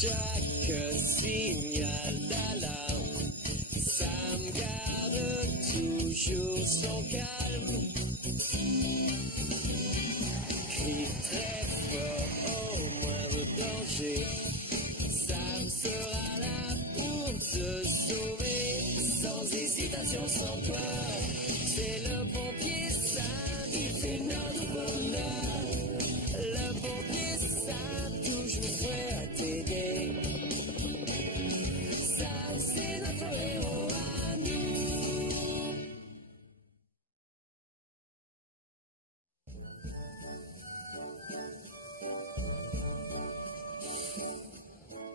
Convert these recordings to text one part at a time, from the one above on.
Chaque signal d'alarme, Sam garde toujours son calme. Crie très fort au moindre danger, Sam sera là pour te sauver. Sans hésitation, sans peur, c'est le pompier Sam, il fait notre bonheur. Le pompier Sam, toujours prêt à t'aider. Sam, c'est notre héros à nous.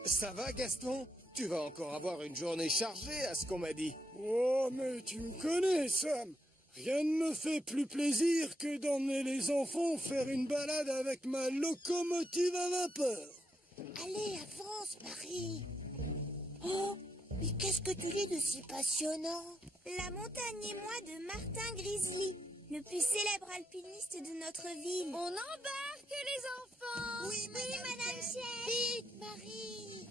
Ça va, Gaston? Tu vas encore avoir une journée chargée, à ce qu'on m'a dit. Oh, mais tu me connais, Sam. Rien ne me fait plus plaisir que d'emmener les enfants faire une balade avec ma locomotive à vapeur. Allez, avance, Marie. Oh, mais qu'est-ce que tu lis de si passionnant? La montagne et moi de Martin Grizzly, le plus célèbre alpiniste de notre ville. On embarque, les enfants. Oui, Madame Chef. Vite, Marie.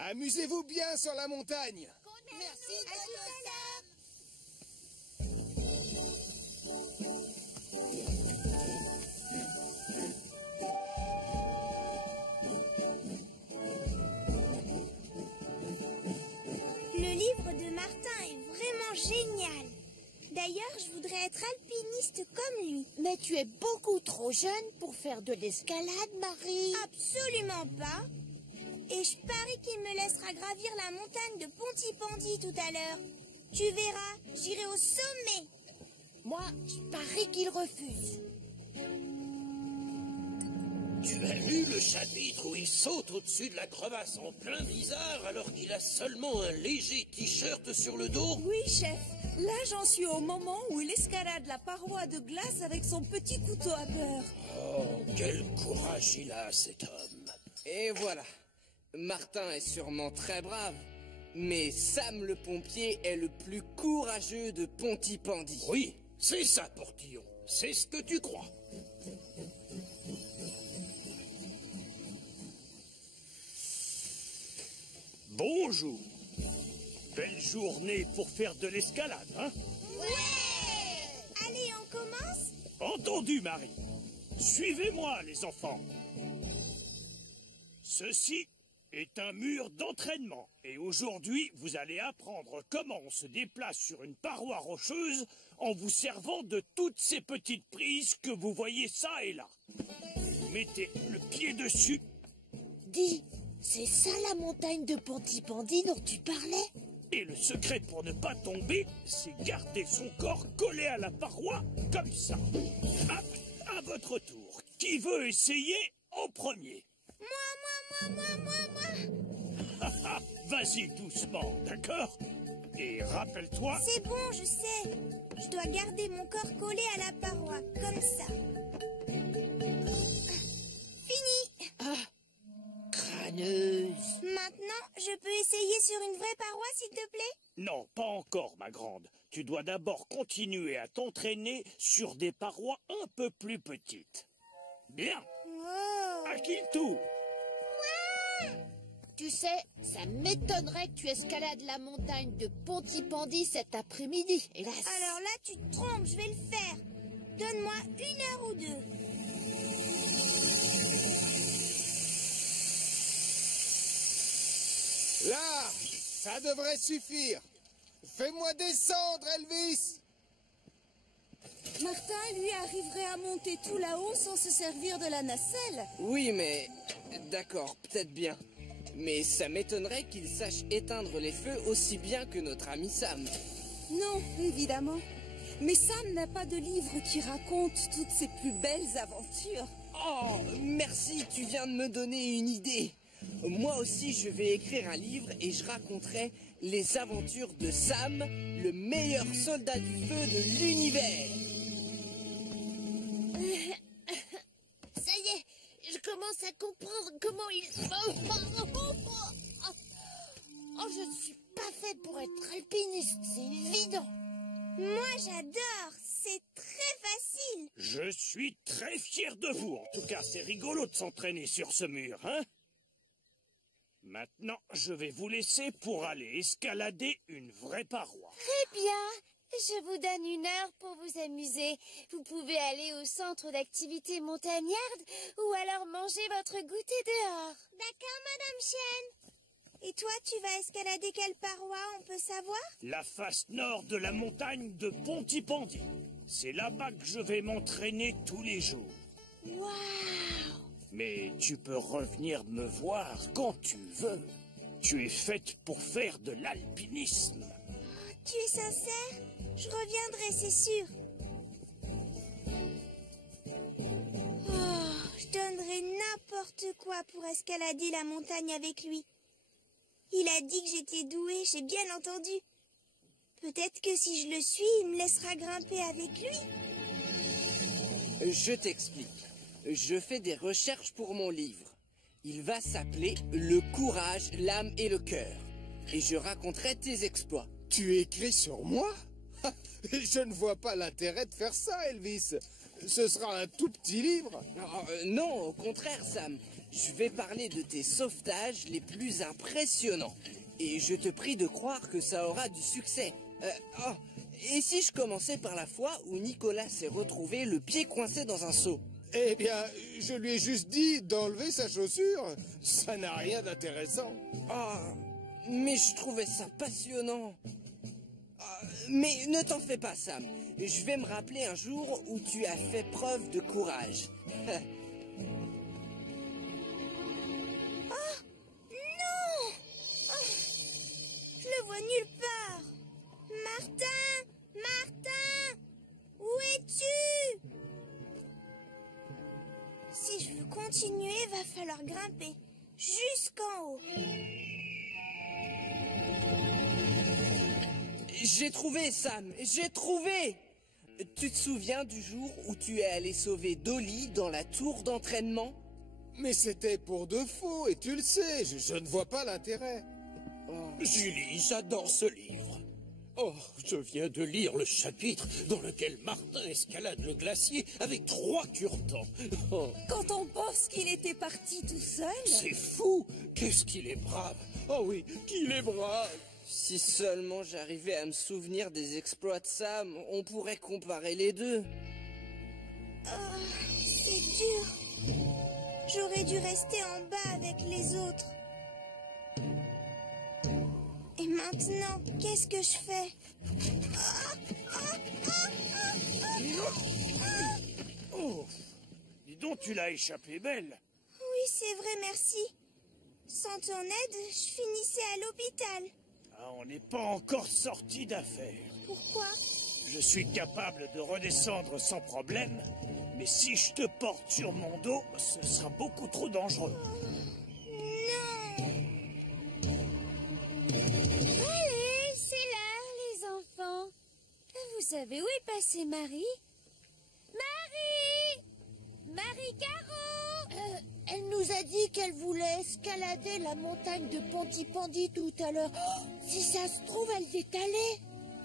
Amusez-vous bien sur la montagne. Merci, dinosaure. Le livre de Martin est vraiment génial. D'ailleurs, je voudrais être alpiniste comme lui. Mais tu es beaucoup trop jeune pour faire de l'escalade, Marie. Absolument pas. Et je parie qu'il me laissera gravir la montagne de Pontypandy tout à l'heure. Tu verras, j'irai au sommet. Moi, je parie qu'il refuse. Tu as lu le chapitre où il saute au-dessus de la crevasse en plein blizzard alors qu'il a seulement un léger t-shirt sur le dos? Oui, chef. Là, j'en suis au moment où il escalade la paroi de glace avec son petit couteau à beurre. Oh, quel courage il a, cet homme. Et voilà. Martin est sûrement très brave, mais Sam le pompier est le plus courageux de Pontypandy. Oui, c'est ça, Portillon. C'est ce que tu crois. Bonjour. Belle journée pour faire de l'escalade, hein? Ouais! Allez, on commence? Entendu, Marie. Suivez-moi, les enfants. Ceci est un mur d'entraînement. Et aujourd'hui, vous allez apprendre comment on se déplace sur une paroi rocheuse en vous servant de toutes ces petites prises que vous voyez ça et là. Vous mettez le pied dessus. Dis, c'est ça la montagne de Pontypandy dont tu parlais? Et le secret pour ne pas tomber, c'est garder son corps collé à la paroi, comme ça. À votre tour. Qui veut essayer en premier? Moi. Vas-y doucement, d'accord? Et rappelle-toi... C'est bon, je sais. Je dois garder mon corps collé à la paroi, comme ça. Fini. Crâneuse. Maintenant, je peux essayer sur une vraie paroi, s'il te plaît? Non, pas encore, ma grande. Tu dois d'abord continuer à t'entraîner sur des parois un peu plus petites. Bien. Oh. À qui le tour? Tu sais, ça m'étonnerait que tu escalades la montagne de Pontypandy cet après-midi, hélas. Alors là, tu te trompes, je vais le faire. Donne-moi 1 heure ou 2. Là, ça devrait suffire. Fais-moi descendre, Elvis. Martin, lui, arriverait à monter tout là-haut sans se servir de la nacelle. Oui, mais... D'accord, peut-être bien. Mais ça m'étonnerait qu'il sache éteindre les feux aussi bien que notre ami Sam. Non, évidemment. Mais Sam n'a pas de livre qui raconte toutes ses plus belles aventures. Oh, merci, tu viens de me donner une idée. Moi aussi, je vais écrire un livre et je raconterai les aventures de Sam, le meilleur soldat du feu de l'univers. Ça y est, je commence à comprendre comment il... Oh, je ne suis pas faite pour être alpiniste, c'est évident. Moi, j'adore. C'est très facile. Je Je suis très fier de vous. En tout cas, c'est rigolo de s'entraîner sur ce mur, hein? Maintenant, je vais vous laisser pour aller escalader une vraie paroi. Très bien. Je vous donne 1 heure pour vous amuser. Vous pouvez aller au centre d'activité montagnarde ou alors manger votre goûter dehors. D'accord, Madame Chienne. Et toi, tu vas escalader quelle paroi, on peut savoir? La face nord de la montagne de Pontypandy. C'est là-bas que je vais m'entraîner tous les jours. Waouh! Mais tu peux revenir me voir quand tu veux. Tu es faite pour faire de l'alpinisme. Tu es sincère? Je reviendrai, c'est sûr. Oh, je donnerais n'importe quoi pour escalader la montagne avec lui. Il a dit que j'étais douée, j'ai bien entendu. Peut-être que si je le suis, il me laissera grimper avec lui. Je t'explique. Je fais des recherches pour mon livre. Il va s'appeler « Le courage, l'âme et le cœur ». Et je raconterai tes exploits. Tu écris sur moi? Je ne vois pas l'intérêt de faire ça, Elvis. Ce sera un tout petit livre. Non, au contraire, Sam. Je vais parler de tes sauvetages les plus impressionnants. Et je te prie de croire que ça aura du succès. Et si je commençais par la fois où Nicolas s'est retrouvé le pied coincé dans un seau? Eh bien, je lui ai juste dit d'enlever sa chaussure. Ça n'a rien d'intéressant. Mais je trouvais ça passionnant. Mais ne t'en fais pas, Sam. Je vais me rappeler un jour où tu as fait preuve de courage. Oh, non! Oh, je le vois nulle part. Martin! Martin! Où es-tu? Si je veux continuer, va falloir grimper jusqu'en haut. J'ai trouvé, Sam, j'ai trouvé! Tu te souviens du jour où tu es allé sauver Dolly dans la tour d'entraînement? Mais c'était pour de faux, et tu le sais, je ne vois pas l'intérêt. Julie, j'adore ce livre. Oh, je viens de lire le chapitre dans lequel Martin escalade le glacier avec 3 cure-dents. Oh, Quand on pense qu'il était parti tout seul... c'est fou! Qu'est-ce qu'il est brave! Oh oui, qu'il est brave! Si seulement j'arrivais à me souvenir des exploits de Sam, on pourrait comparer les deux. C'est dur. J'aurais dû rester en bas avec les autres. Et maintenant, qu'est-ce que je fais? Oh, dis donc, tu l'as échappé belle. Oui, c'est vrai, merci. Sans ton aide, je finissais à l'hôpital. Ah, on n'est pas encore sorti d'affaire. Pourquoi? Je suis capable de redescendre sans problème, mais si je te porte sur mon dos, ce sera beaucoup trop dangereux. Non! Allez, c'est l'heure, les enfants. Vous savez où est passée Marie? Marie! Marie-Caro! Elle nous a dit qu'elle voulait escalader la montagne de Pontypandy tout à l'heure. Oh, si ça se trouve, elle est allée.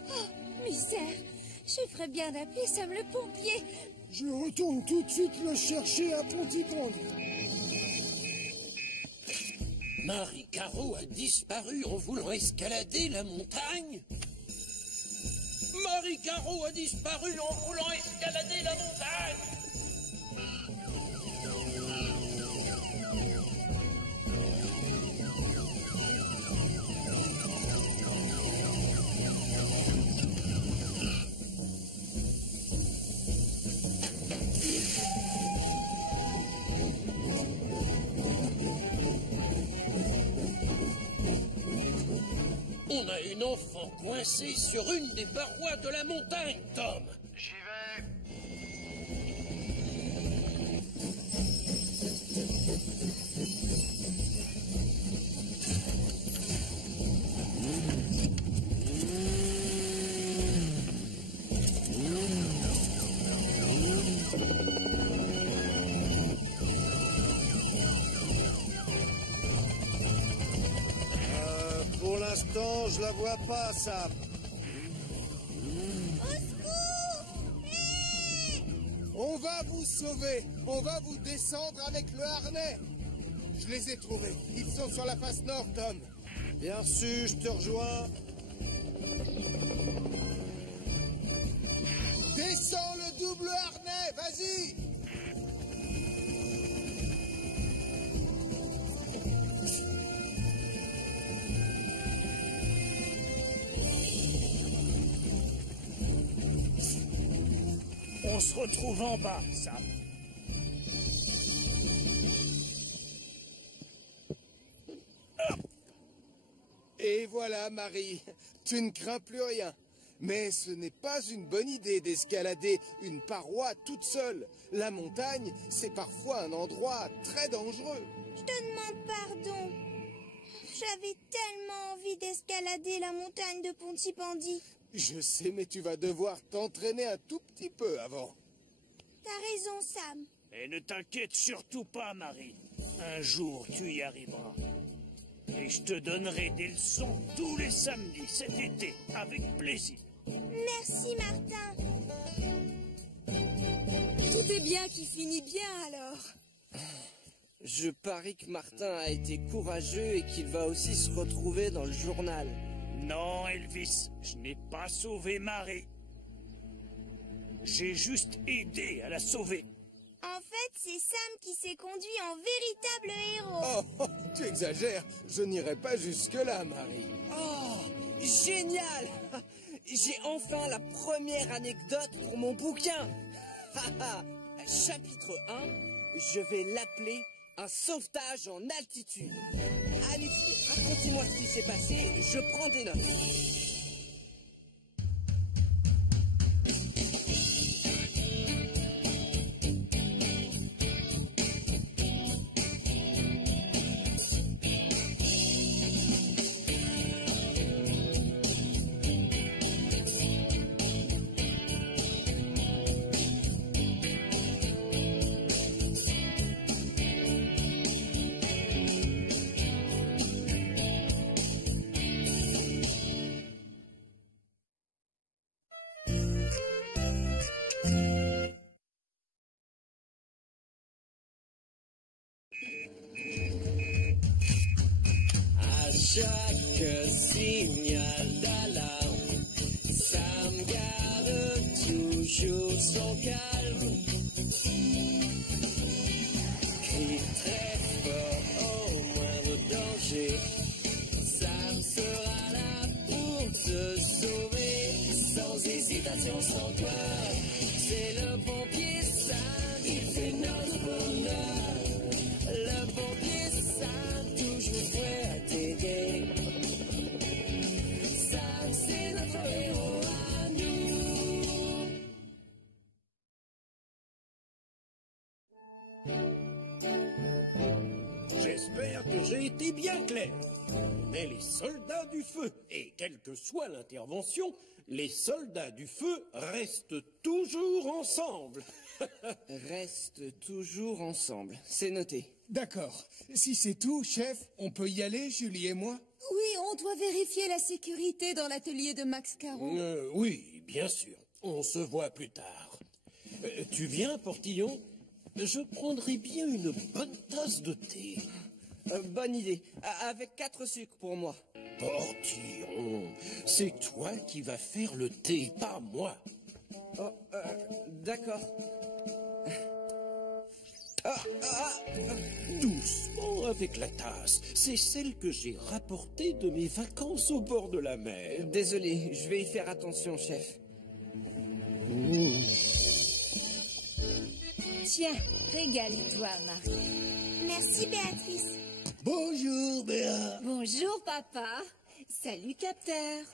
Oh, misère! Je ferais bien d'appeler Sam le pompier. Je retourne tout de suite le chercher à Pontypandy. Marie-Caro a disparu en voulant escalader la montagne? Marie-Caro a disparu en voulant escalader la montagne! On a une enfant coincée sur une des parois de la montagne, Tom. J'y vais. Pour l'instant, je la vois pas, Sam. Au secours! Hé! On va vous sauver. On va vous descendre avec le harnais. Je les ai trouvés. Ils sont sur la face nord, Tom. Bien reçu, je te rejoins. Descends le double harnais, vas-y. On se retrouve en bas, Sam. Et voilà, Marie, tu ne crains plus rien. Mais ce n'est pas une bonne idée d'escalader une paroi toute seule. La montagne, c'est parfois un endroit très dangereux. Je te demande pardon. J'avais tellement envie d'escalader la montagne de Pontypandy. Je sais, mais tu vas devoir t'entraîner un tout petit peu avant. T'as raison, Sam. Et ne t'inquiète surtout pas, Marie. Un jour, tu y arriveras. Et je te donnerai des leçons tous les samedis cet été, avec plaisir. Merci, Martin. Tout est bien qui finit bien alors. Je parie que Martin a été courageux et qu'il va aussi se retrouver dans le journal. Non, Elvis, je n'ai pas sauvé Marie. J'ai juste aidé à la sauver. En fait, c'est Sam qui s'est conduit en véritable héros. Oh, tu exagères. Je n'irai pas jusque-là, Marie. Oh, génial! J'ai enfin la première anecdote pour mon bouquin. Chapitre 1, je vais l'appeler un sauvetage en altitude. Allez-y, racontez-moi ce qui s'est passé, je prends des notes. Chaque signal d'alarme, Sam garde toujours son calme. Crie très fort au moindre danger, Sam sera là pour te sauver. Sans hésitation, sans toi, c'est le pompier Sam, il fait notre bonheur. Le pompier Sam, toujours prêt à t'aider. Sam, c'est notre héros à nous. J'espère que j'ai été bien clair. On est les soldats du feu. Et quelle que soit l'intervention, les soldats du feu restent toujours ensemble. Restent toujours ensemble, c'est noté. D'accord. Si c'est tout, chef, on peut y aller, Julie et moi? Oui, on doit vérifier la sécurité dans l'atelier de Max Caro. Oui, bien sûr. On se voit plus tard. Tu viens, Portillon? Je prendrais bien une bonne tasse de thé. Bonne idée. Avec 4 sucres pour moi. Portillon, c'est toi qui vas faire le thé, pas moi. Oh, d'accord. Doucement avec la tasse. C'est celle que j'ai rapportée de mes vacances au bord de la mer. Désolé, je vais y faire attention, chef. Tiens, régale-toi, Marc. Merci, Béatrice. Bonjour, Béa. Bonjour, papa. Salut, capteur.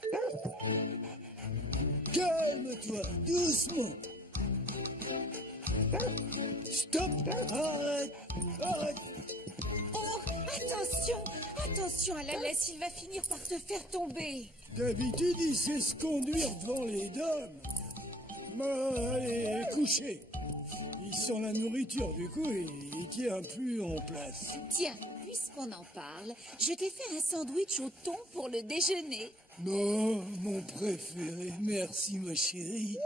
Calme-toi, doucement. Stop. Arrête. Arrête. Oh, attention. Attention à la laisse, il va finir par te faire tomber. D'habitude, il sait se conduire devant les dames. Mais allez, couchez. Il sent la nourriture, du coup, il tient plus en place. Tiens, puisqu'on en parle, je t'ai fait un sandwich au thon pour le déjeuner. Non, mon préféré. Merci, ma chérie.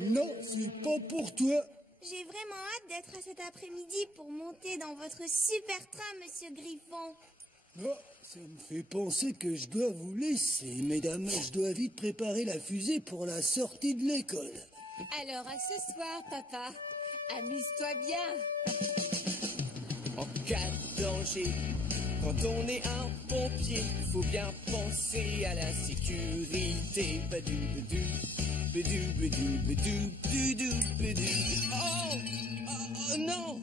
Non, c'est pas pour toi. J'ai vraiment hâte d'être à cet après-midi pour monter dans votre super train, monsieur Griffon. Oh, ça me fait penser que je dois vous laisser, mesdames. Je dois vite préparer la fusée pour la sortie de l'école. Alors à ce soir, papa. Amuse-toi bien. En cas de danger, quand on est un pompier, faut bien penser à la sécurité. Badou, badou, badou, badou, badou, badou, badou. Oh, oh, oh non,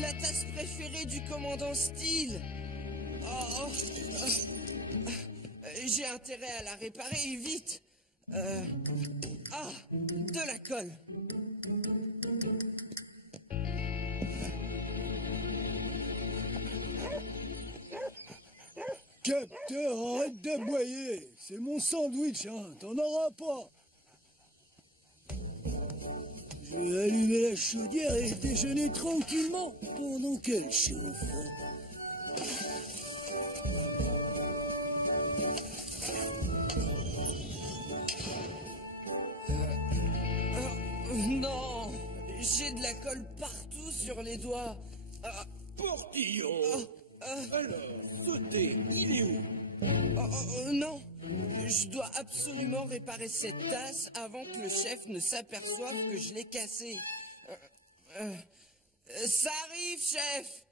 la tasse préférée du commandant Steele. Oh, j'ai intérêt à la réparer vite. De la colle. Capteur, arrête d'aboyer. C'est mon sandwich, hein. T'en auras pas. Je vais allumer la chaudière et déjeuner tranquillement pendant qu'elle chauffe. Non, j'ai de la colle partout sur les doigts. Portillon. Alors, ce thé, il est où? Non, je dois absolument réparer cette tasse avant que le chef ne s'aperçoive que je l'ai cassée. Ça arrive, chef.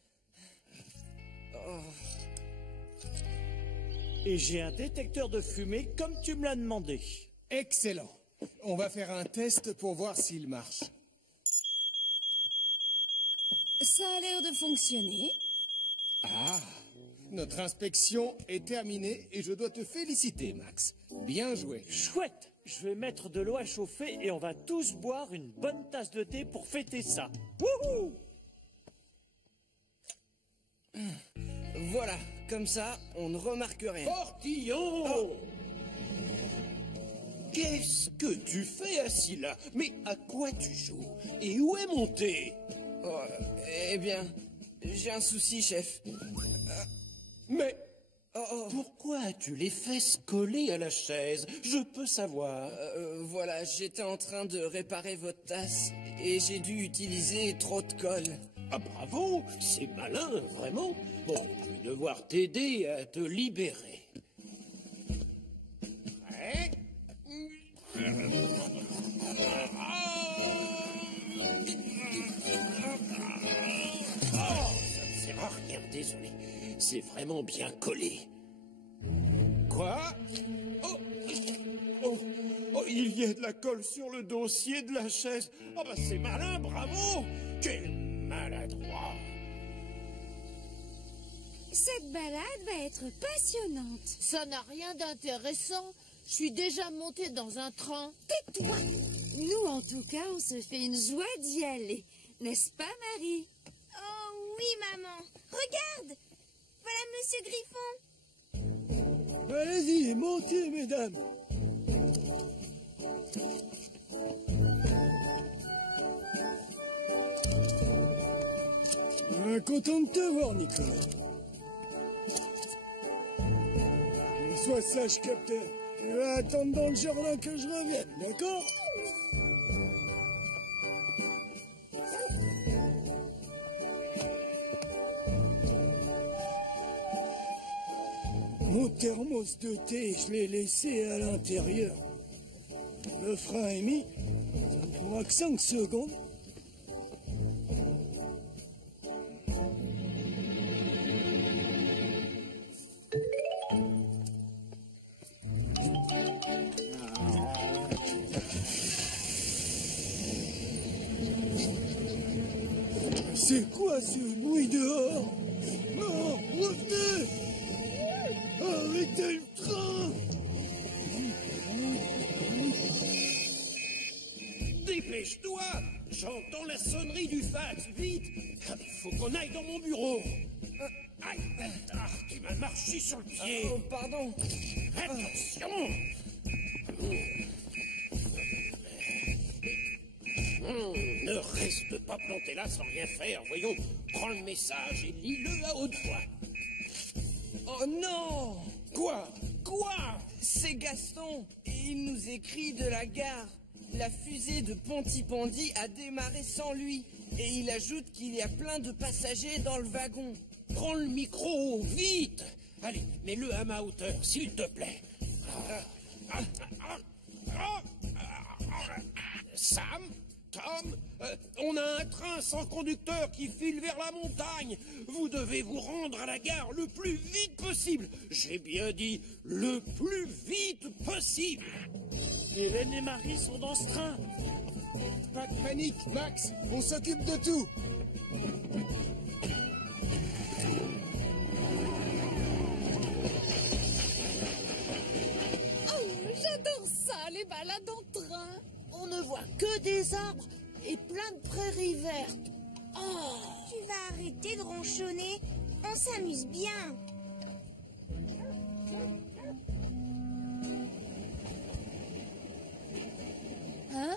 Et j'ai un détecteur de fumée comme tu me l'as demandé. Excellent. On va faire un test pour voir s'il marche. Ça a l'air de fonctionner. Ah, notre inspection est terminée et je dois te féliciter, Max. Bien joué. Chouette. Je vais mettre de l'eau à chauffer et on va tous boire une bonne tasse de thé pour fêter ça. Wouhou! Voilà, comme ça, on ne remarque rien. Portillon! Qu'est-ce que tu fais assis là? Mais à quoi tu joues? Et où est mon thé? Eh bien, j'ai un souci, chef. Mais pourquoi as-tu les fesses collées à la chaise? Je peux savoir. Voilà, j'étais en train de réparer votre tasse et j'ai dû utiliser trop de colle. Ah bravo, c'est malin, vraiment. Bon, je vais devoir t'aider à te libérer. Ouais. Ça ne sert à rien, désolé. C'est vraiment bien collé. Quoi? Oh, il y a de la colle sur le dossier de la chaise. Ah bah c'est malin, bravo. Quel maladroit. Cette balade va être passionnante. Ça n'a rien d'intéressant. Je suis déjà montée dans un train. Tais-toi. Nous, en tout cas, on se fait une joie d'y aller. N'est-ce pas, Marie? Oh oui, maman. Regarde. Voilà monsieur Griffon. Allez-y, montez, mesdames. Content de te voir, Nicolas. Sois sage, capteur. Tu vas attendre dans le jardin que je revienne, d'accord? Mon thermos de thé, je l'ai laissé à l'intérieur. Le frein est mis. Ça ne prendra que 5 secondes. C'est quoi ce bruit dehors? Non, revenez! Arrêtez le train! Dépêche-toi! J'entends la sonnerie du fax, vite! Faut qu'on aille dans mon bureau! Aïe! Tu m'as marché sur le pied! Oh, pardon! Attention! Ne reste pas planté là sans rien faire, voyons. Prends le message et lis-le à haute voix. Oh non! Quoi? Quoi? C'est Gaston. Il nous écrit de la gare. la fusée de Pontypandy a démarré sans lui. Et il ajoute qu'il y a plein de passagers dans le wagon. Prends le micro, vite! Allez, mets-le à ma hauteur, s'il te plaît. Sam, Tom, on a un train sans conducteur qui file vers la montagne. Vous devez vous rendre à la gare le plus vite possible. J'ai bien dit le plus vite possible. Hélène et Marie sont dans ce train. Pas de panique, Max, on s'occupe de tout. J'adore ça, les balades en train. On ne voit que des arbres et plein de prairies vertes. Oh! Tu vas arrêter de ronchonner. On s'amuse bien. Hein?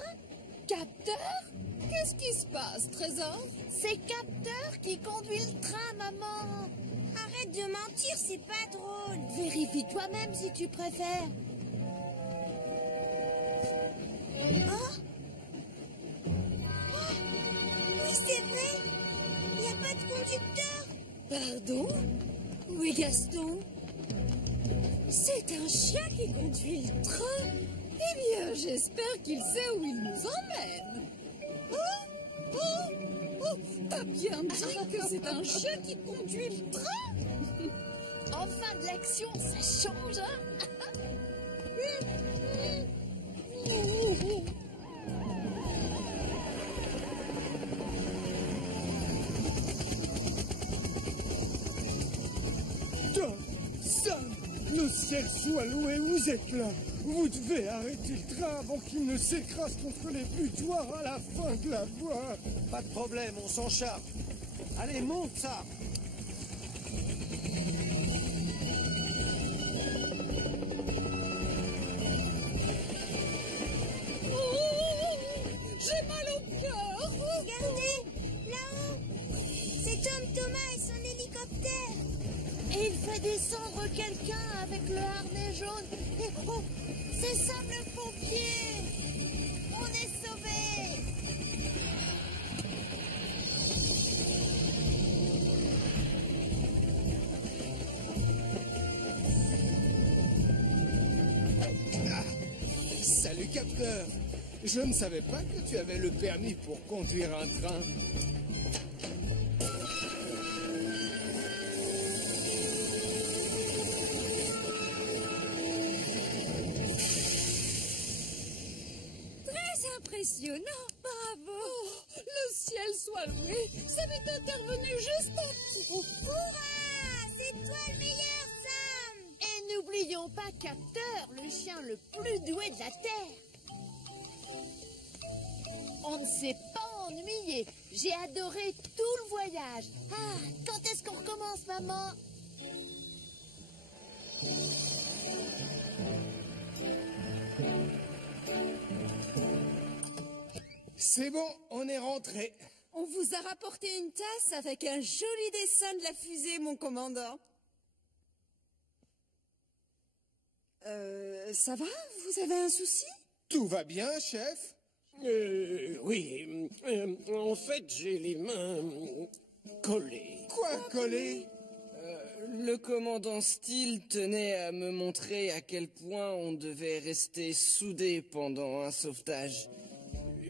Capteur? Qu'est-ce qui se passe, Trésor? C'est Capteur qui conduit le train, maman. Arrête de mentir, c'est pas drôle. Vérifie toi-même si tu préfères. Oh, oui, c'est vrai. Il n'y a pas de conducteur. Pardon? Oui, Gaston? C'est un chien qui conduit le train? Eh bien, j'espère qu'il sait où il nous emmène. Oh, t'as bien dit que c'est un chien qui conduit le train? Enfin de l'action, ça change, hein? Tom, Sam, le ciel soit loué, vous êtes là. Vous devez arrêter le train avant qu'il ne s'écrase contre les butoirs à la fin de la voie. Pas de problème, on s'en charge. Allez, monte ça. J'ai mal au cœur. Regardez, là-haut. C'est Tom Thomas et son hélicoptère. Et il fait descendre quelqu'un avec le harnais jaune. Et oh, c'est Sam le pompier. On est sauvés. Salut, Capteur. Je ne savais pas que tu avais le permis pour conduire un train. Très impressionnant. Bravo. Le ciel soit loué. Ça m'est intervenu juste à temps. Hurrah! C'est toi le meilleur, Sam. Et n'oublions pas Capteur, le chien le plus doué de la Terre. On ne s'est pas ennuyé. J'ai adoré tout le voyage. Ah, quand est-ce qu'on recommence, maman? C'est bon, on est rentré. On vous a rapporté une tasse avec un joli dessin de la fusée, mon commandant. Ça va? Vous avez un souci? Tout va bien, chef? Oui, en fait, j'ai les mains collées. Quoi, collées? Le commandant Steele tenait à me montrer à quel point on devait rester soudés pendant un sauvetage.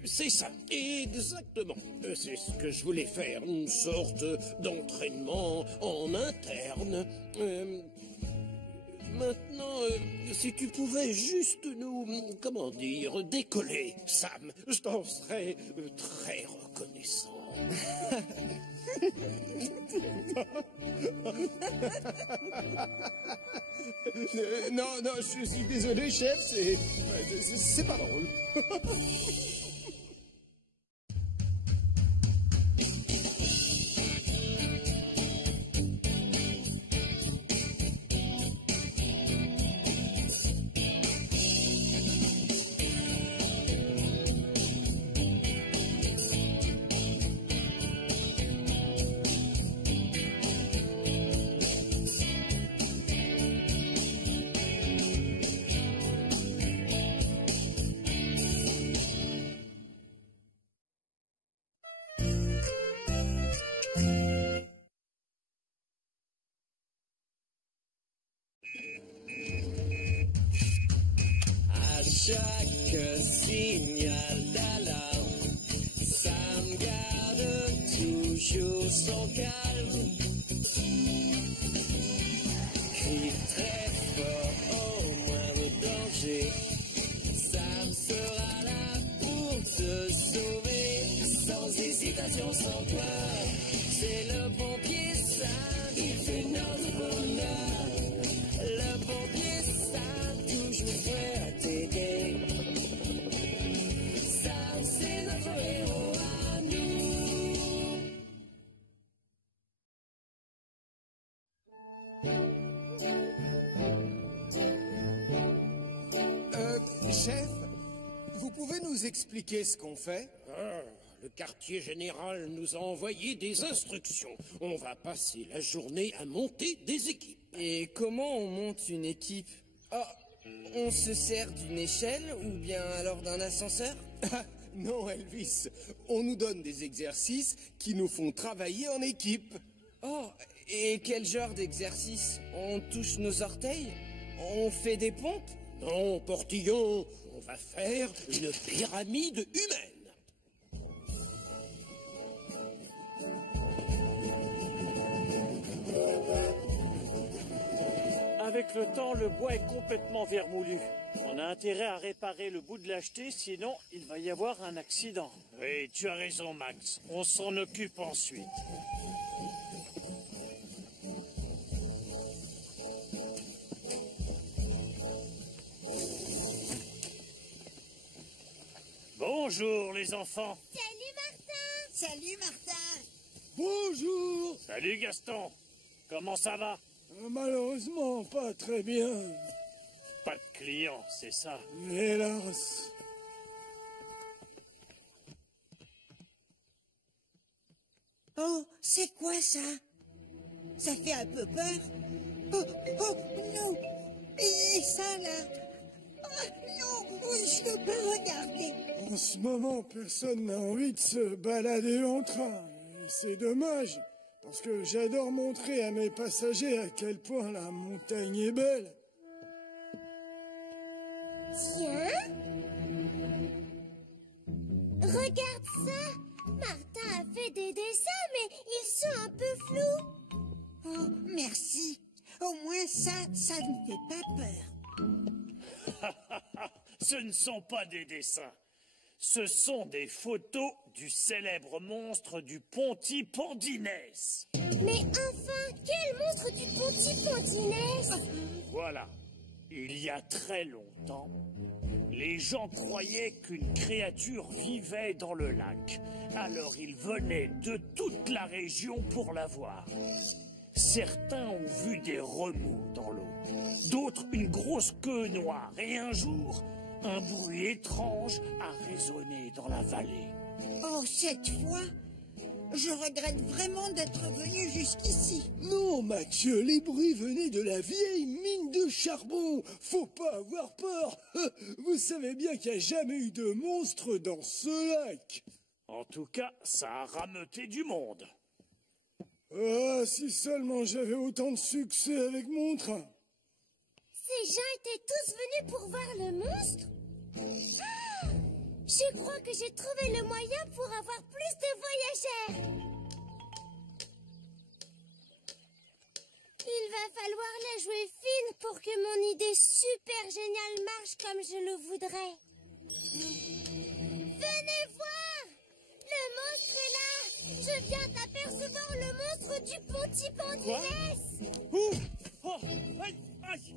C'est ça, exactement. C'est ce que je voulais faire, une sorte d'entraînement en interne. Maintenant, si tu pouvais juste nous, comment dire, décoller, Sam, je t'en serais très reconnaissant. Non, je suis désolé, chef, c'est pas drôle. chaque signal d'alarme, Sam garde toujours son calme. Crie très fort au moindre danger, Sam sera là pour te sauver, sans hésitation, sans peur. C'est le pompier Sam qui fait notre bonheur. Le pompier Sam, toujours prêt à t'aider. Sam, c'est notre héros à nous. Chef, vous pouvez nous expliquer ce qu'on fait? Le quartier général nous a envoyé des instructions. On va passer la journée à monter des équipes. Et comment on monte une équipe? Ah, on se sert d'une échelle ou bien alors d'un ascenseur? Non, Elvis, on nous donne des exercices qui nous font travailler en équipe. Oh, et quel genre d'exercice? On touche nos orteils? On fait des pompes? Non, Portillon, on va faire une pyramide humaine. Avec le temps, le bois est complètement vermoulu. On a intérêt à réparer le bout de l'acheter, sinon il va y avoir un accident. Oui, tu as raison, Max. On s'en occupe ensuite. Bonjour, les enfants. Salut Martin. Salut Martin. Bonjour. Salut, Gaston. Comment ça va? Malheureusement, pas très bien. Pas de clients, c'est ça. Hélas. Oh, c'est quoi ça? Ça fait un peu peur. Oh, oh, non. Et ça, là? Oh, non, je ne peux pas regarder. En ce moment, personne n'a envie de se balader en train. Et c'est dommage, parce que j'adore montrer à mes passagers à quel point la montagne est belle. Tiens. Regarde ça. Martin a fait des dessins, mais ils sont un peu flous. Oh, merci. Au moins ça ne fait pas peur. Ce ne sont pas des dessins. Ce sont des photos du célèbre monstre du Pontipondinès. Mais enfin, quel monstre du Pontipondinès? Voilà. Il y a très longtemps, les gens croyaient qu'une créature vivait dans le lac. Alors ils venaient de toute la région pour la voir. Certains ont vu des remous dans l'eau, d'autres une grosse queue noire, et un jour, un bruit étrange a résonné dans la vallée. Oh, cette fois, je regrette vraiment d'être venu jusqu'ici. Non, Mathieu, les bruits venaient de la vieille mine de charbon. Faut pas avoir peur. Vous savez bien qu'il n'y a jamais eu de monstre dans ce lac. En tout cas, ça a rameuté du monde. Ah, si seulement j'avais autant de succès avec mon train. Ces gens étaient tous venus pour voir le monstre? Ah, je crois que j'ai trouvé le moyen pour avoir plus de voyageurs. Il va falloir la jouer fine pour que mon idée super géniale marche comme je le voudrais. Venez voir! Le monstre est là! Je viens d'apercevoir le monstre du Pontipondinès! Oh, aïe, aïe,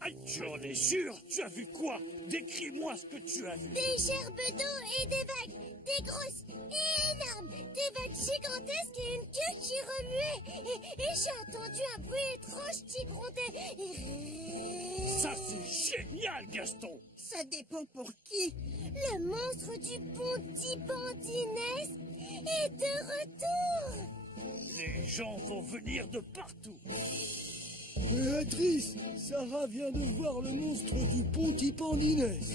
aïe, j'en ai sûr, tu as vu quoi? Décris-moi ce que tu as vu. Des gerbes d'eau et des vagues, des grosses et énormes, des vagues gigantesques et une queue qui remuait. Et j'ai entendu un bruit étrange qui grondait. Ça, c'est génial, Gaston! Ça dépend pour qui. Le monstre du Pontipondinès est de retour! Les gens vont venir de partout. Béatrice, Sarah vient de voir le monstre du Pontipondinès.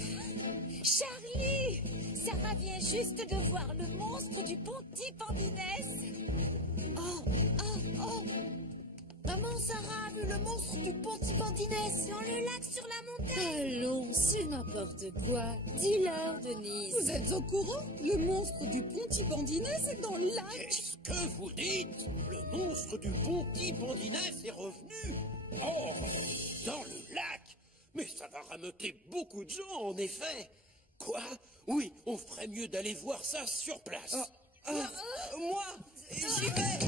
Charlie! Sarah vient juste de voir le monstre du Pontipondinès. Oh, oh, oh. Maman Sarah a vu le monstre du Pontipendinès dans le lac sur la montagne. Allons, c'est n'importe quoi. Dis-leur, Denise. Vous êtes au courant? Le monstre du Pontipendinès est dans le lac. Qu'est-ce que vous dites? Le monstre du Pontipendinès est revenu? Oh, dans le lac? Mais ça va rameuter beaucoup de gens, en effet. Quoi? Oui, on ferait mieux d'aller voir ça sur place. Moi, j'y vais.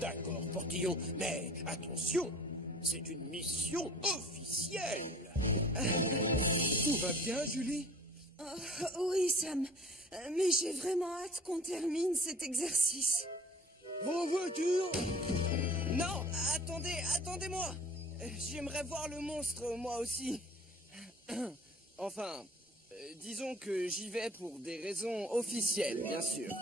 D'accord, Portillon, mais attention, c'est une mission officielle. Tout va bien, Julie? Oui, Sam. Mais j'ai vraiment hâte qu'on termine cet exercice. En voiture? Non, attendez-moi. J'aimerais voir le monstre, moi aussi. Enfin, disons que j'y vais pour des raisons officielles, bien sûr.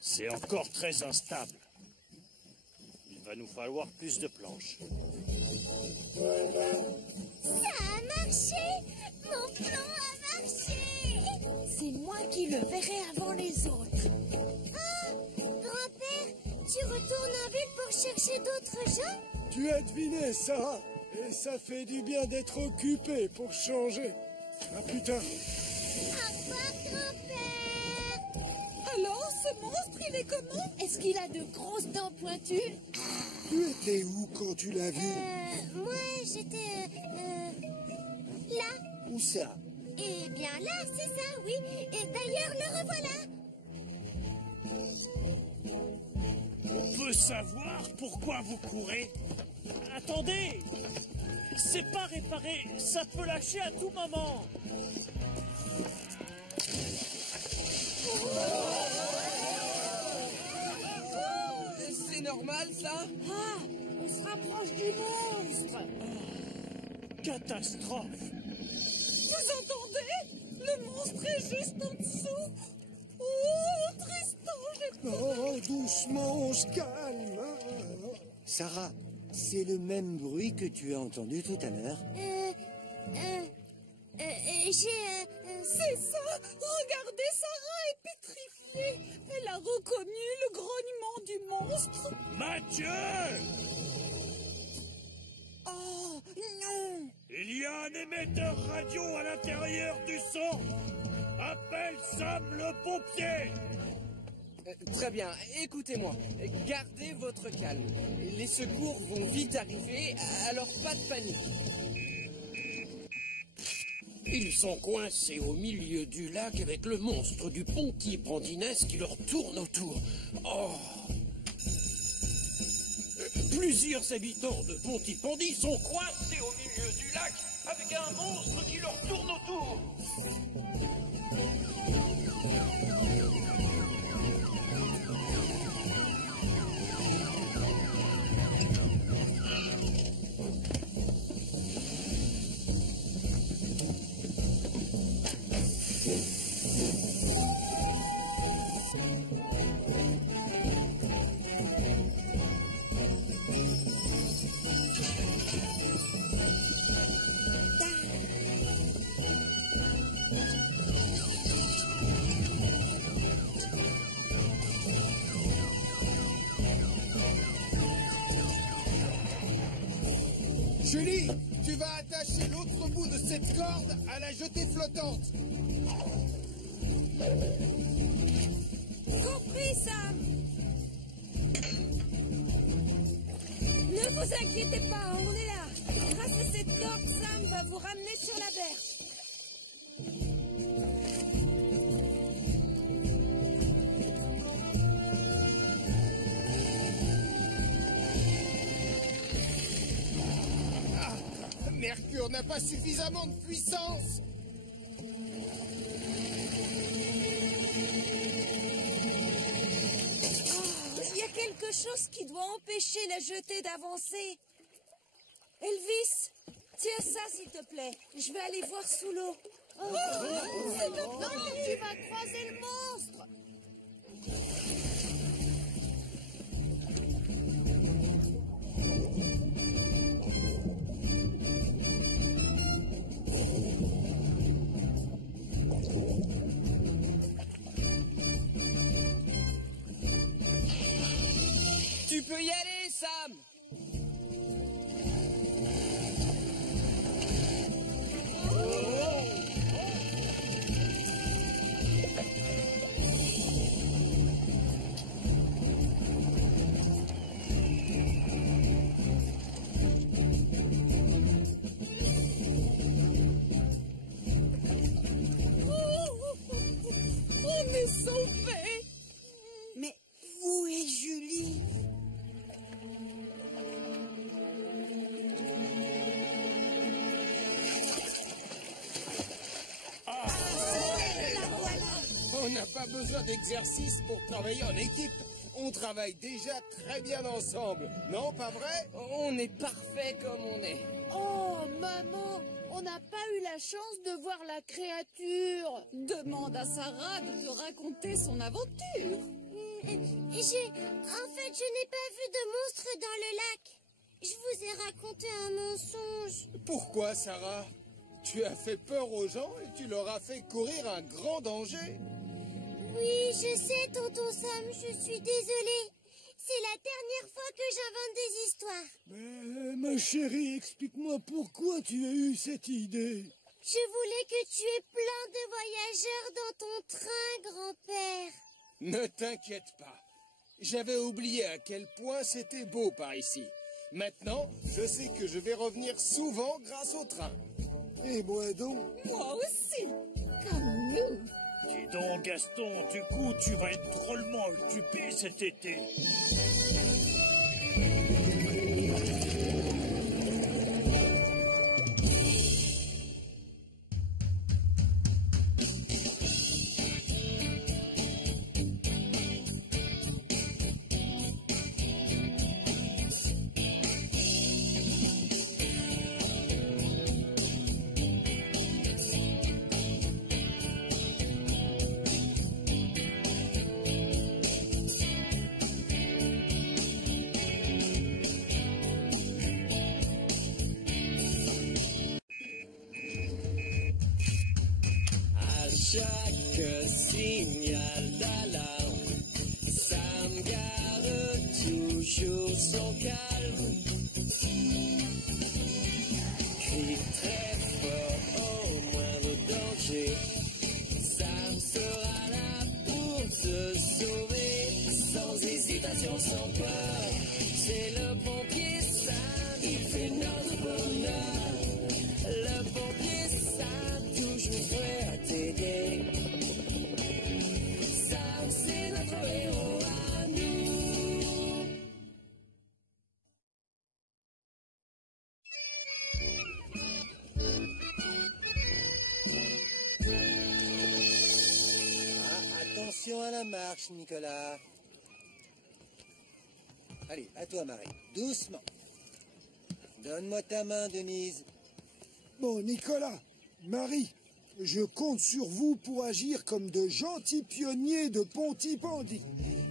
C'est encore très instable. Il va nous falloir plus de planches. Ça a marché! Mon plan a marché! C'est moi qui le verrai avant les autres. Oh, grand-père, tu retournes en ville pour chercher d'autres gens? Tu as deviné, Sarah. Et ça fait du bien d'être occupé pour changer. À plus tard. Au revoir, grand-père! Alors, ce monstre, il est comment? Est-ce qu'il a de grosses dents pointues? Tu étais où quand tu l'as vu? Moi, j'étais... là. Où ça? Eh bien là, c'est ça, oui. Et d'ailleurs, le revoilà. On peut savoir pourquoi vous courez? Attendez! C'est pas réparé, ça peut lâcher à tout moment. C'est normal, ça? Ah, on se rapproche du monstre. Catastrophe! Vous entendez? Le monstre est juste en dessous. Oh, Tristan, j'ai peur. Oh, doucement, on se calme. Sarah, c'est le même bruit que tu as entendu tout à l'heure? C'est ça. Regardez, Sarah est pétrifiée. Elle a reconnu le grognement du monstre. Mathieu! Oh, non. Il y a un émetteur radio à l'intérieur du son. Appelle Sam le pompier. Très bien, écoutez-moi. Gardez votre calme. Les secours vont vite arriver, alors pas de panique. Ils sont coincés au milieu du lac avec le monstre du Pontipendinès qui leur tourne autour. Oh! Plusieurs habitants de Pontipendi sont coincés au milieu du lac avec un monstre qui leur tourne autour. Julie, tu vas attacher l'autre bout de cette corde à la jetée flottante. Compris, Sam. Ne vous inquiétez pas, on est là. Grâce à cette corde, Sam va vous ramener sur la berge. Mercure n'a pas suffisamment de puissance. Il y a quelque chose qui doit empêcher la jetée d'avancer. Elvis, tiens ça s'il te plaît. Je vais aller voir sous l'eau. C'est dedans que tu vas croiser le monstre. peux y aller, Sam. On est sauvés. Mais où est Julie? On n'a pas besoin d'exercice pour travailler en équipe. On travaille déjà très bien ensemble. Non, pas vrai? On est parfait comme on est. Oh, maman, on n'a pas eu la chance de voir la créature. Demande à Sarah de te raconter son aventure. En fait, je n'ai pas vu de monstre dans le lac. Je vous ai raconté un mensonge. Pourquoi, Sarah? Tu as fait peur aux gens et tu leur as fait courir un grand danger. Oui, je sais, tonton Sam, je suis désolée. C'est la dernière fois que j'invente des histoires. Mais, ma chérie, explique-moi pourquoi tu as eu cette idée. Je voulais que tu aies plein de voyageurs dans ton train, grand-père. Ne t'inquiète pas. J'avais oublié à quel point c'était beau par ici. Maintenant, je sais que je vais revenir souvent grâce au train. Et moi donc? Moi aussi, comme nous. Dis donc, Gaston, du coup, tu vas être drôlement occupé cet été. Chaque signal d'alarme, Sam garde toujours son calme. Crie très fort au moindre danger. Sam sera là pour te sauver, sans hésitation, sans peur. C'est le pompier Sam, il fait notre bonheur. Le pompier Sam, toujours prêt à t'aider. Sam, c'est notre héros à nous. Ah, attention à la marche, Nicolas. Allez, à toi, Marie. Doucement. Donne-moi ta main, Denise. Bon, Nicolas, Marie, je compte sur vous pour agir comme de gentils pionniers de Pontypandy.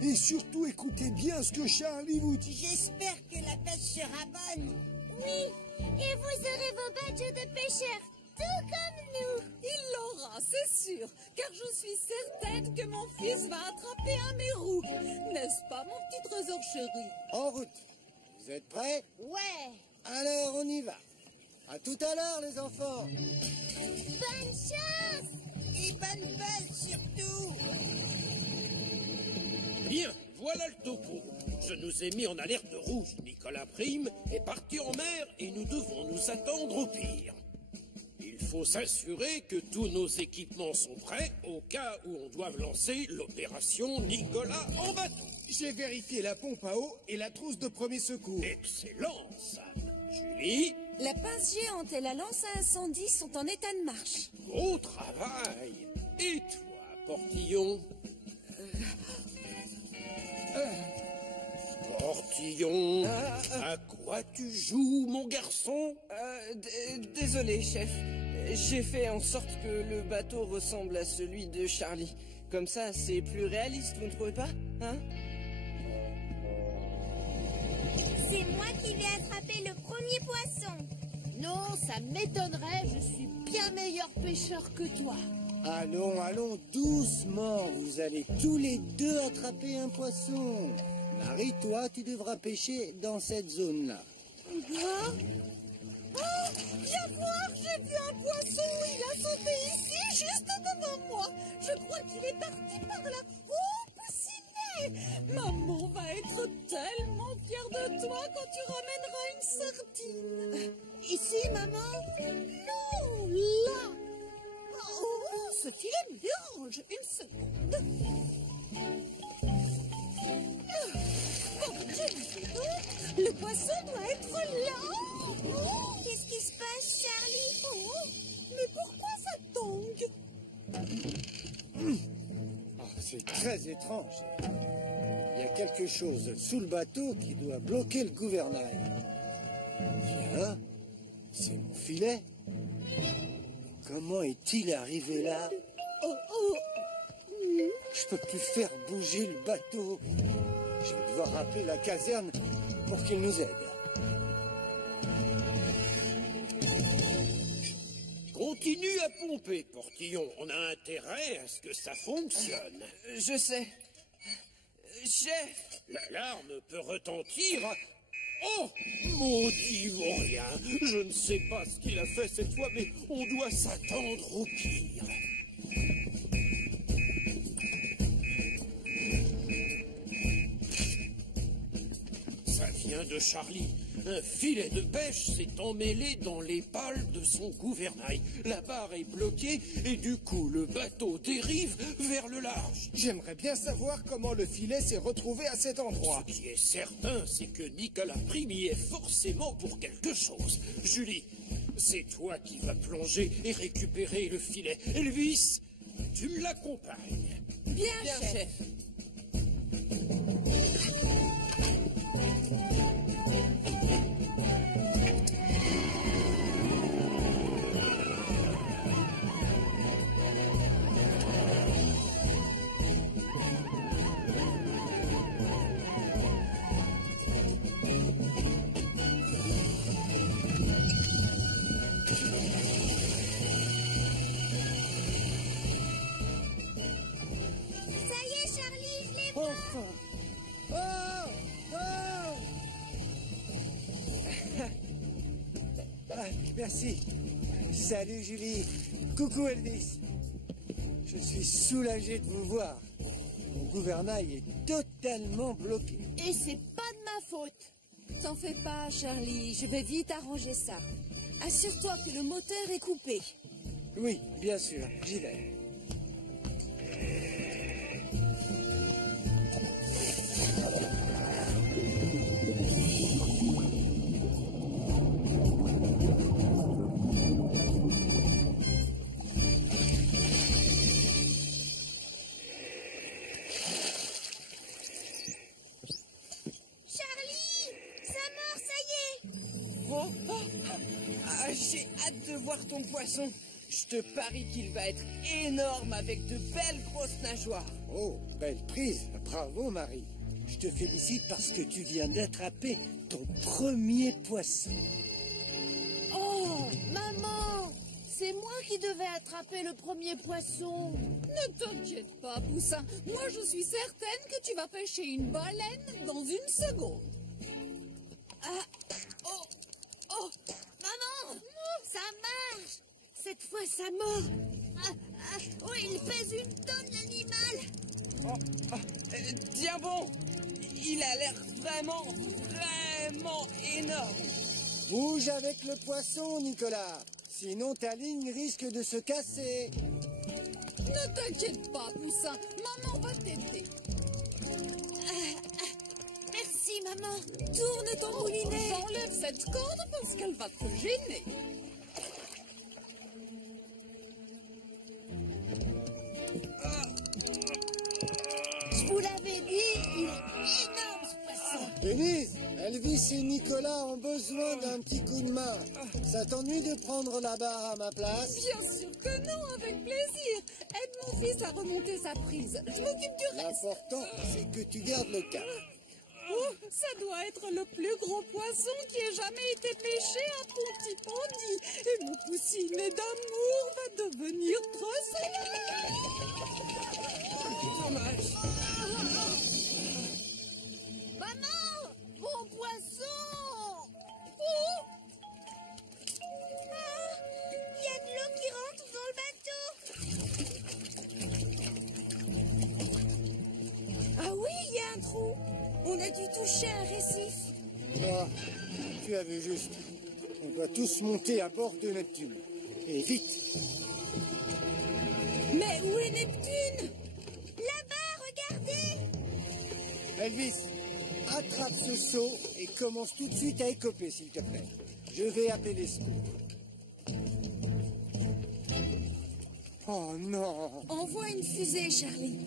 Et surtout, écoutez bien ce que Charlie vous dit. J'espère que la pêche sera bonne. Oui, et vous aurez vos badges de pêcheurs, tout comme nous. Il l'aura, c'est sûr, car je suis certaine que mon fils va attraper un mérou. N'est-ce pas, mon petit trésor chéri? En route. Vous êtes prêts? Ouais. Alors, on y va. À tout à l'heure, les enfants. Bonne chance. Et bonne pêche surtout. Bien, voilà le topo. Je nous ai mis en alerte rouge. Nicolas Prime est parti en mer et nous devons nous attendre au pire. Il faut s'assurer que tous nos équipements sont prêts au cas où on doive lancer l'opération Nicolas en bateau. J'ai vérifié la pompe à eau et la trousse de premier secours. Excellent, Sam. Julie, La pince géante et la lance à incendie sont en état de marche. au travail. Et toi, Portillon? Portillon, à quoi tu joues, mon garçon? Désolé, chef. J'ai fait en sorte que le bateau ressemble à celui de Charlie. Comme ça, c'est plus réaliste, vous ne trouvez pas? Hein? C'est moi qui vais attraper le premier poisson. Non, ça m'étonnerait, je suis bien meilleur pêcheur que toi. Allons, allons, doucement. Vous allez tous les deux attraper un poisson. Marie, toi, tu devras pêcher dans cette zone-là. Quoi? Oh, viens voir, j'ai vu un poisson. Il a sauté ici, juste devant moi. Je crois qu'il est parti par là. Oh, Poussinet! Maman va être tellement fière de toi quand tu ramèneras une sardine. Ici, maman? Non, là. Oh, ce filet me dérange. Une seconde. Bon, je disais donc, le poisson doit être là. Qu'est-ce qui se passe, Charlie? Oh, mais pourquoi ça tangue? Ah, c'est très étrange. Il y a quelque chose sous le bateau qui doit bloquer le gouvernail. Tiens, c'est mon filet. Comment est-il arrivé là? Je peux plus faire bouger le bateau. Je vais devoir rappeler la caserne pour qu'ils nous aident. Continue à pomper, Portillon. On a intérêt à ce que ça fonctionne. Je sais. Chef! L'alarme peut retentir. Oh, maudit vaurien. Je ne sais pas ce qu'il a fait cette fois, mais on doit s'attendre au pire. Ça vient de Charlie. Un filet de pêche s'est emmêlé dans les pales de son gouvernail. La barre est bloquée et du coup le bateau dérive vers le large. J'aimerais bien savoir comment le filet s'est retrouvé à cet endroit. Ce qui est certain, c'est que Nicolas Prime y est forcément pour quelque chose. Julie, c'est toi qui vas plonger et récupérer le filet. Elvis, tu l'accompagnes. Bien, chef. Enfin! Oh! Oh! Ah, merci. Salut Julie. Coucou Elvis. Je suis soulagé de vous voir. Mon gouvernail est totalement bloqué. Et c'est pas de ma faute. T'en fais pas, Charlie. Je vais vite arranger ça. Assure-toi que le moteur est coupé. Oui, bien sûr. J'y vais. J'ai hâte de voir ton poisson. Je te parie qu'il va être énorme avec de belles grosses nageoires. Oh, belle prise. Bravo, Marie. Je te félicite parce que tu viens d'attraper ton premier poisson. Oh, maman, c'est moi qui devais attraper le premier poisson. Ne t'inquiète pas, Poussin. Moi, je suis certaine que tu vas pêcher une baleine dans une seconde. Ah, oh, oh. Maman, ça marche. Cette fois, ça mord. Oh, il pèse une tonne, l'animal. Tiens bon, il a l'air vraiment énorme. Bouge avec le poisson, Nicolas. Sinon, ta ligne risque de se casser. Ne t'inquiète pas, Poussin. Maman va t'aider. Merci, maman. Tourne ton moulinet. J'enlève cette corde parce qu'elle va te gêner. Je vous l'avais dit, il est énorme, ce poisson. Denise, Elvis et Nicolas ont besoin d'un petit coup de main. Ça t'ennuie de prendre la barre à ma place? Bien sûr que non, avec plaisir. Aide mon fils à remonter sa prise. Je m'occupe du reste. L'important, c'est que tu gardes le cap. Oh, ça doit être le plus gros poisson qui ait jamais été pêché à Pontypandy. Et mon poussinet d'amour va devenir trop Dommage. Maman! Mon poisson! Oh! Ah, il y a de l'eau qui rentre dans le bateau. Ah oui, il y a un trou. On a dû toucher un récif. Ah, tu as vu juste. On doit tous monter à bord de Neptune. Et vite. Mais où est Neptune? Là-bas, regardez. Elvis, attrape ce seau et commence tout de suite à écoper, s'il te plaît. Je vais appeler les secours. Oh non! Envoie une fusée, Charlie.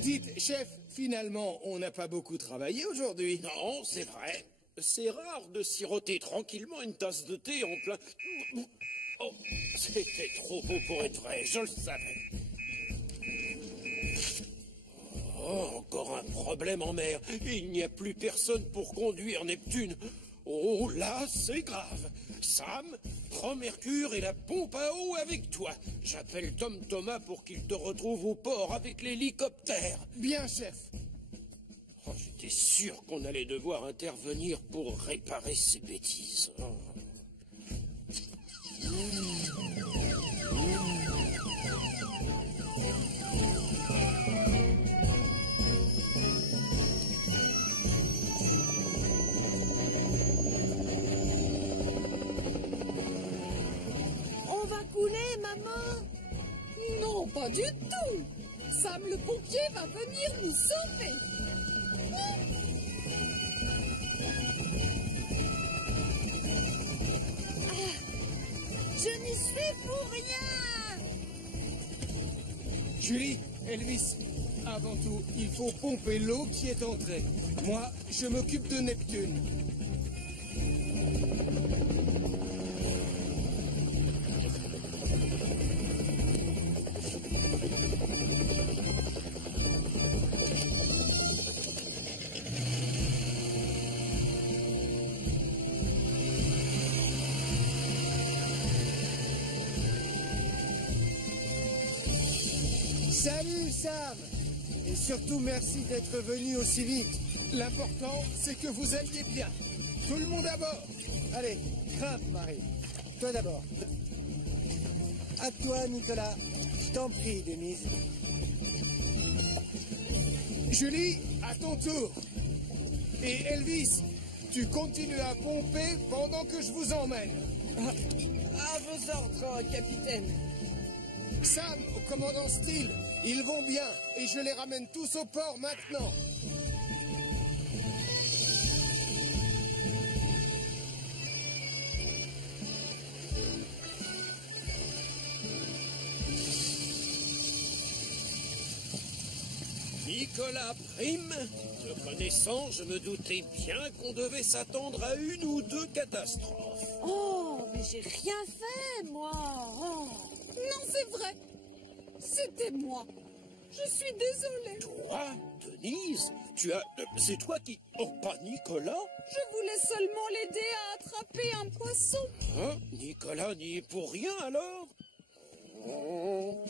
Dites, chef, finalement, on n'a pas beaucoup travaillé aujourd'hui. Non, c'est vrai. C'est rare de siroter tranquillement une tasse de thé en plein... Oh, c'était trop beau pour être vrai, je le savais. Oh, encore un problème en mer. Il n'y a plus personne pour conduire Neptune. Oh, là, c'est grave. Sam, prends Mercure et la pompe à eau avec toi. J'appelle Tom Thomas pour qu'il te retrouve au port avec l'hélicoptère. Bien, chef. Oh, j'étais sûr qu'on allait devoir intervenir pour réparer ces bêtises. Oh. On va couler, maman? Non, pas du tout. Sam le pompier va venir nous sauver. Je n'y suis pour rien. Julie, Elvis, avant tout, il faut pomper l'eau qui est entrée. Moi, je m'occupe de Neptune. Salut, Sam! Et surtout, merci d'être venu aussi vite. L'important, c'est que vous alliez bien. Tout le monde à bord. Allez, grimpe, Marie. Toi d'abord. À toi, Nicolas. Je t'en prie, Denise. Julie, à ton tour. Et Elvis, tu continues à pomper pendant que je vous emmène. À vos ordres, capitaine. Sam, au commandant Steele, ils vont bien et je les ramène tous au port maintenant. Nicolas Prime, te connaissant, je me doutais bien qu'on devait s'attendre à une ou deux catastrophes. Oh, mais j'ai rien fait, moi. Oh. Non, c'est vrai. C'était moi. Je suis désolée. Toi, Denise, c'est toi qui... Oh, pas Nicolas? Je voulais seulement l'aider à attraper un poisson. Hein? Nicolas n'y est pour rien, alors? Oh,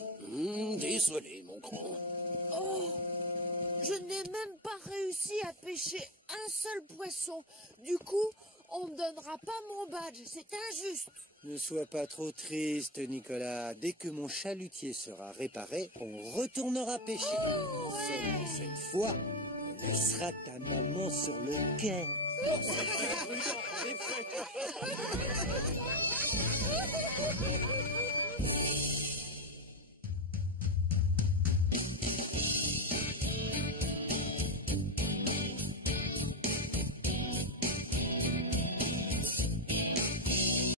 désolé, mon grand. Oh, je n'ai même pas réussi à pêcher un seul poisson. Du coup, on me donnera pas mon badge. C'est injuste. Ne sois pas trop triste, Nicolas. Dès que mon chalutier sera réparé, on retournera pêcher. Seulement cette fois, on laissera ta maman sur le quai. Oh, c'est très prudent, en effet.